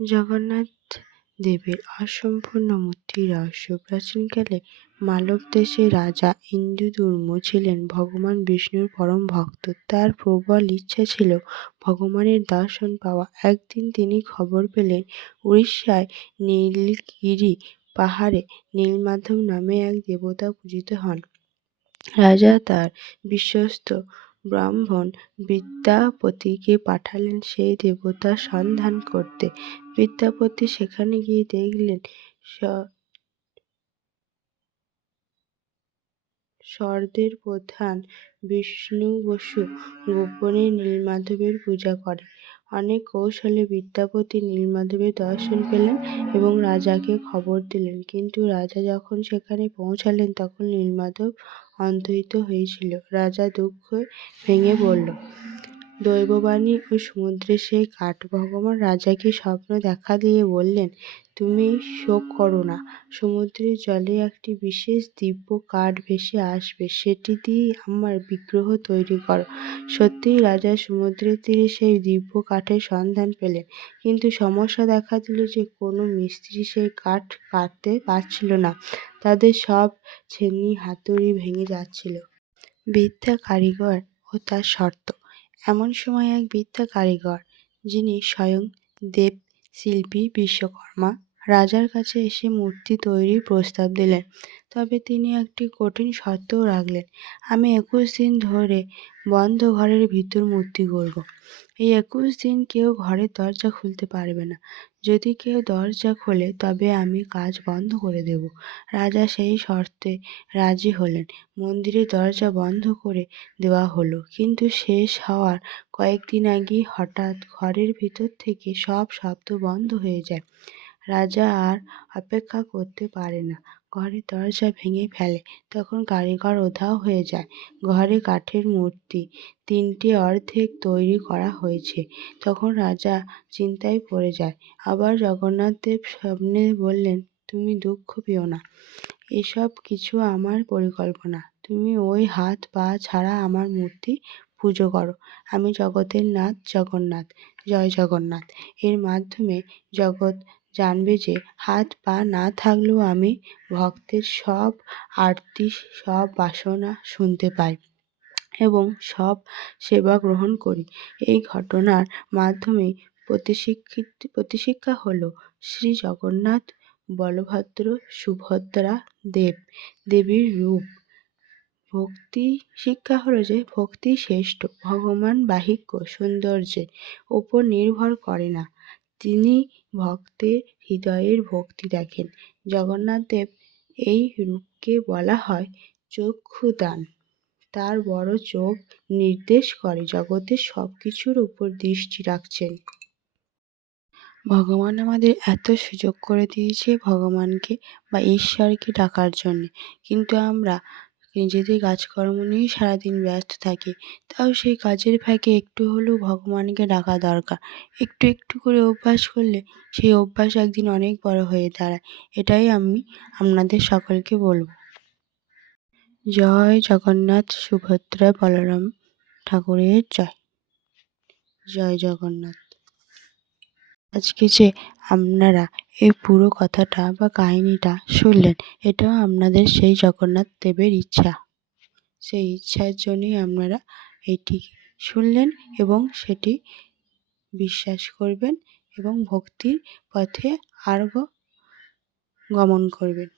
জগন্নাথ দেবের অসম্পূর্ণ মূর্তির রহস্য। প্রাচীনকালে মালব দেশের রাজা ইন্দ্রদ্যুম্ন ছিলেন ভগবান বিষ্ণুর পরম ভক্ত। তার প্রবল ইচ্ছা ছিল ভগবানের দর্শন পাওয়া। একদিন তিনি খবর পেলেন উড়িষ্যায় নীলগিরি পাহাড়ে নীলমাধব নামে এক দেবতা পূজিত হন। রাজা তার বিশ্বস্ত ব্রাহ্মণ বিদ্যাপতিকে পাঠালেন সেই দেবতার সন্ধান করতে। বিদ্যাপতি সেখানে গিয়ে দেখলেন স্বর্গের প্রধান বিষ্ণু বসু গোপনে নীলমাধবের পূজা করে। অনেক কৌশলে বিদ্যাপতি নীলমাধবের দর্শন পেলেন এবং রাজাকে খবর দিলেন। কিন্তু রাজা যখন সেখানে পৌঁছালেন তখন নীলমাধব অন্তর্হিত হয়েছিল। রাজা দুঃখে ভেঙে পড়ল। দৈববাণী ও সমুদ্রের সেই কাঠ। ভগবান রাজাকে স্বপ্ন দেখা দিয়ে বললেন, তুমি শোক করো না, সমুদ্রের জলে একটি বিশেষ দিব্য কাঠ ভেসে আসবে, সেটি দিয়ে আমার বিগ্রহ তৈরি করো। সত্যিই রাজা সমুদ্রের তীরে সেই দিব্য কাঠের সন্ধান পেলেন, কিন্তু সমস্যা দেখা দিল যে কোনো মিস্ত্রি সেই কাঠ কাটতে পারছিল না। তাদের সব ছেনি হাতুড়ি ভেঙে যাচ্ছিল। বিদ্যা কারিগর ও তার শর্ত। এমন সময় এক বিদ্যা কারিগর, যিনি স্বয়ং দেবশিল্পী বিশ্বকর্মা, রাজার কাছে এসে মূর্তি তৈরির প্রস্তাব দিলেন। তবে তিনি একটি কঠিন শর্তও রাখলেন। আমি ২১ দিন ধরে বন্ধ ঘরের ভিতর মূর্তি গড়ব। এই ২১ দিন কেউ ঘরের দরজা খুলতে পারবে না। যদি কেউ দরজা খোলে তবে আমি কাজ বন্ধ করে দেব। রাজা সেই শর্তে রাজি হলেন। মন্দিরের দরজা বন্ধ করে দেওয়া হলো। কিন্তু শেষ হওয়ার কয়েকদিন আগেই হঠাৎ ঘরের ভিতর থেকে সব শব্দ বন্ধ হয়ে যায়। রাজা আর অপেক্ষা করতে পারে না, ঘরের দরজা ভেঙে ফেলে। তখন কারিগর উধাও হয়ে যায়। ঘরে কাঠের মূর্তি ৩টে অর্ধেক তৈরি করা হয়েছে। তখন রাজা চিন্তায় পড়ে যায়। আবার জগন্নাথ দেব স্বপ্নে বললেন, তুমি দুঃখ পেও না, এসব কিছু আমার পরিকল্পনা। তুমি ওই হাত পা ছাড়া আমার মূর্তি পুজো করো। আমি জগতের নাথ জগন্নাথ, জয় জগন্নাথ। এর মাধ্যমে জগৎ জানবে যে হাত পা না থাকলেও আমি ভক্তের সব আরতি, সব বাসনা শুনতে পাই এবং সব সেবা গ্রহণ করি। এই ঘটনার মাধ্যমে প্রতিশিক্ষা হলো শ্রী জগন্নাথ, বলভদ্র, সুভদ্রা, দেবীর রূপ। ভক্তি শিক্ষা হলো যে ভক্তি শ্রেষ্ঠ। ভগবান বাহিক্য সৌন্দর্যের ওপর নির্ভর করে না, তিনি ভক্তের হৃদয়ের ভক্তি দেখেন। জগন্নাথ দেব এই রূপকে বলা হয় চক্ষুদান। তার বড় চোখ নির্দেশ করে জগতের সব কিছুর উপর দৃষ্টি রাখছেন। ভগবান আমাদের এত সুযোগ করে দিয়েছে ভগবানকে বা ঈশ্বরকে ডাকার জন্যে, কিন্তু আমরা নিজেদের কাজকর্ম নিয়েই সারাদিন ব্যস্ত থাকি। তাও সেই কাজের ফাঁকে একটু হলেও ভগবানকে ডাকা দরকার। একটু একটু করে অভ্যাস করলে সেই অভ্যাস একদিন অনেক বড় হয়ে দাঁড়ায়। এটাই আমি আপনাদের সকলকে বলব। জয় জগন্নাথ, সুভদ্রা, বলরাম ঠাকুরের জয়। জয় জগন্নাথ। আজকে যে আপনারা এই পুরো কথাটা বা কাহিনীটা শুনলেন, এটাও আপনাদের সেই জগন্নাথ দেবের ইচ্ছা। সেই ইচ্ছার জন্যই আপনারা এটি শুনলেন এবং সেটি বিশ্বাস করবেন এবং ভক্তির পথে আরও গমন করবেন।